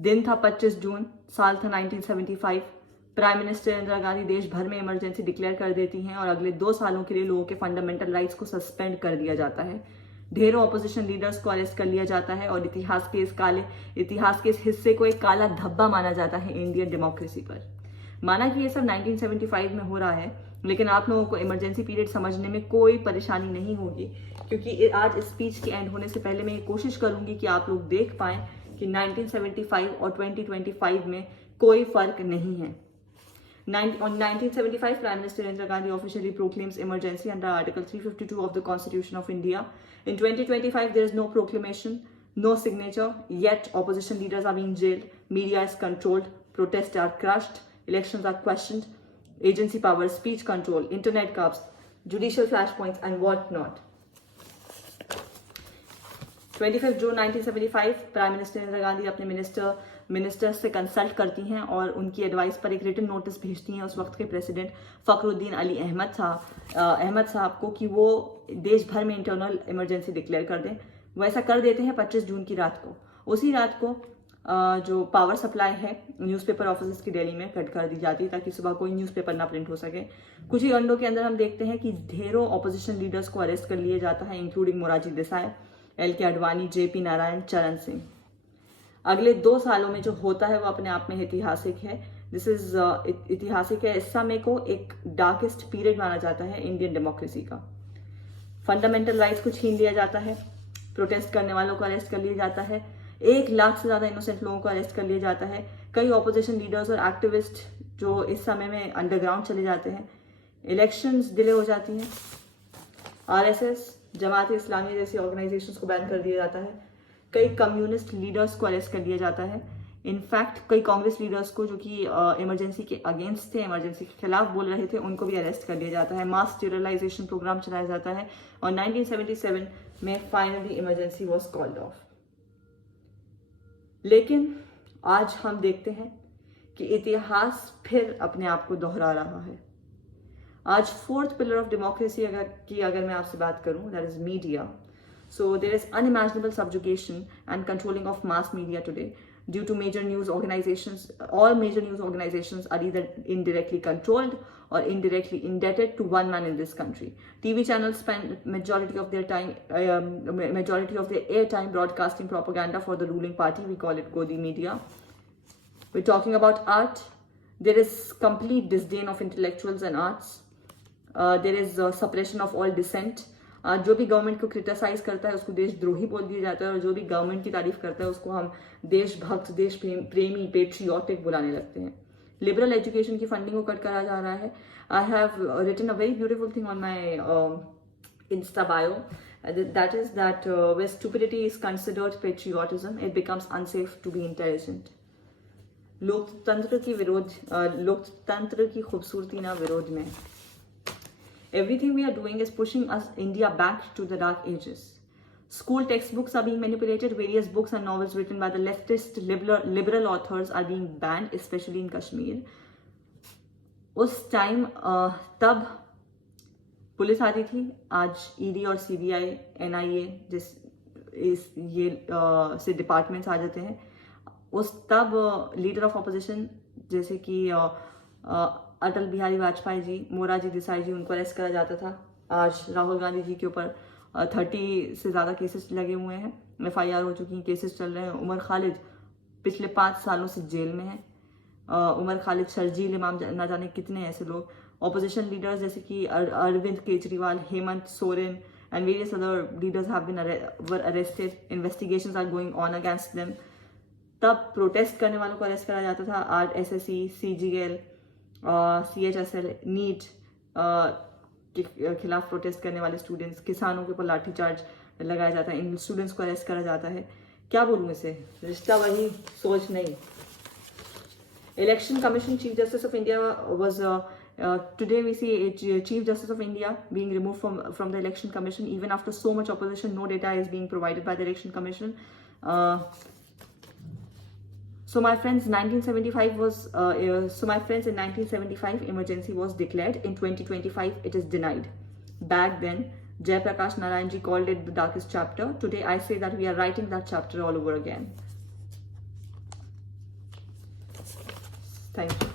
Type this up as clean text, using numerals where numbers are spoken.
दिन था 25 जून, साल था 1975। प्राइम मिनिस्टर इंदिरा गांधी देश भर में इमरजेंसी डिक्लेयर कर देती हैं और अगले 2 सालों के लिए लोगों के फंडामेंटल राइट्स को सस्पेंड कर दिया जाता है। ढेरों ऑपोजिशन लीडर्स को अरेस्ट कर लिया जाता है और इतिहास के इस हिस्से को एक काला धब्बा माना जाता है इंडियन डेमोक्रेसी पर। माना कि ये सब 1975 में हो रहा है, लेकिन आप लोगों को इमरजेंसी पीरियड समझने में कोई परेशानी नहीं होगी, क्योंकि आज इस स्पीच के एंड होने से पहले मैं ये कोशिश करूंगी कि आप लोग देख पाएं कि 1975 और 2025 में कोई फर्क नहीं है। On 1975, Prime Minister Indira Gandhi officially proclaims emergency under Article 352 of the Constitution of India. In 2025, there is no proclamation, no signature, yet opposition leaders are being jailed, media is controlled, protests are crushed, elections are questioned, agency powers, speech control, internet curbs, judicial flashpoints, and what not. 25 June 1975 prime minister Indira Gandhi अपने ministers से consult करती हैं और उनकी advice पर एक written notice भेजती हैं उस वक्त के प्रेसिडेंट फखरुद्दीन अली अहमद साहब को कि वो देश भर में इंटरनल इमरजेंसी डिक्लेयर कर दें। वो ऐसा कर देते हैं 25 जून की रात को। उसी रात को जो पावर सप्लाई है न्यूज़पेपर ऑफिस की दिल्ली में कट कर दी जाती है ताकि सुबह कोई न्यूज़पेपर ना प्रिंट हो सके। कुछ ही घंटों के अंदर हम देखते हैं कि ढेरों ऑपोजिशन लीडर्स को अरेस्ट कर लिया जाता है, including Morarji Desai, LK Advani, JP Narayan, चरण सिंह। अगले 2 सालों में जो होता है वो अपने आप में ऐतिहासिक है। ऐतिहासिक है। इस समय को एक डार्केस्ट पीरियड माना जाता है इंडियन डेमोक्रेसी का। फंडामेंटल राइट्स को छीन लिया जाता है, प्रोटेस्ट करने वालों को अरेस्ट कर लिया जाता है, 1 लाख से ज्यादा इनोसेंट लोगों को अरेस्ट कर लिया जाता है। कई ऑपोजिशन लीडर्स और एक्टिविस्ट जो इस समय में अंडरग्राउंड चले जाते हैं। इलेक्शंस डिले हो जाती हैं। RSS, जमात इस्लामी जैसी ऑर्गेनाइजेशंस को बैन कर दिया जाता है। कई कम्युनिस्ट लीडर्स को अरेस्ट कर लिया जाता है। इनफैक्ट कई कांग्रेस लीडर्स को जो कि इमरजेंसी के अगेंस्ट थे, इमरजेंसी के खिलाफ बोल रहे थे, उनको भी अरेस्ट कर लिया जाता है। मास स्टीरिलाइजेशन प्रोग्राम चलाया जाता है और 1977 में finally emergency was called off. लेकिन आज हम देखते हैं कि इतिहास फिर अपने आप को दोहरा रहा है। आज 4th पिलर ऑफ डेमोक्रेसी अगर मैं आपसे बात करूं, that is media. So there is unimaginable subjugation and controlling of mass media today due to major news organizations. All major news organizations are either indirectly controlled or indirectly indebted to one man in this country. TV channels spend majority of their airtime broadcasting propaganda for the ruling party. We call it Godi media. We're talking about art. There is complete disdain of intellectuals and arts. There is suppression of all dissent. जो भी government को criticise करता है उसको देशद्रोही बोल दिया जाता है और जो भी गवर्नमेंट की तारीफ करता है उसको हम देशभक्त, देश प्रेमी, पेट्रियोटिक बुलाने लगते हैं। लिबरल एजुकेशन की फंडिंग को कट करा जा रहा है। I have written a very beautiful thing on my insta bio, that is that where stupidity is considered patriotism, it becomes unsafe to be intelligent. लोकतंत्र की खूबसूरती ना विरोध में। Everything we are doing is pushing us India back to the dark ages. School textbooks are being manipulated. Various books and novels written by the leftist liberal authors are being banned, especially in Kashmir. उस time तब police आती थी, आज ED और CBI, NIA से departments आ जाते हैं। तब लीडर ऑफ ऑपोजिशन जैसे कि अटल बिहारी वाजपेयी जी, मोरारजी देसाई जी, उनको अरेस्ट करा जाता था। आज राहुल गांधी जी के ऊपर 30 से ज़्यादा केसेस लगे हुए हैं, FIR हो चुकी हैं, केसेस चल रहे हैं। उमर खालिद पिछले 5 सालों से जेल में है। उमर खालिद, शर्जील इमाम, ना जाने कितने ऐसे लोग। ऑपोजिशन लीडर्स जैसे कि Arvind Kejriwal, Hemant Soren and various other leaders have been arrested. Investigations are going on against them. तब प्रोटेस्ट करने वालों को अरेस्ट करा जाता था। आज SSC, CGL, CHSL, नीट के खिलाफ प्रोटेस्ट करने वाले स्टूडेंट्स, किसानों के ऊपर लाठीचार्ज लगाया जाता है। इन स्टूडेंट्स को अरेस्ट करा जाता है। क्या बोलूँ इसे, रिश्ता वही, सोच नहीं। Election commission chief justice of India was today we see Chief Justice of India being removed from the Election Commission even after so much opposition. No data is being provided by the Election Commission. So my friends, in 1975 emergency was declared. In 2025 it is denied. Back then Jai Prakash Narayan ji called it the darkest chapter. Today I say that we are writing that chapter all over again. Thank you.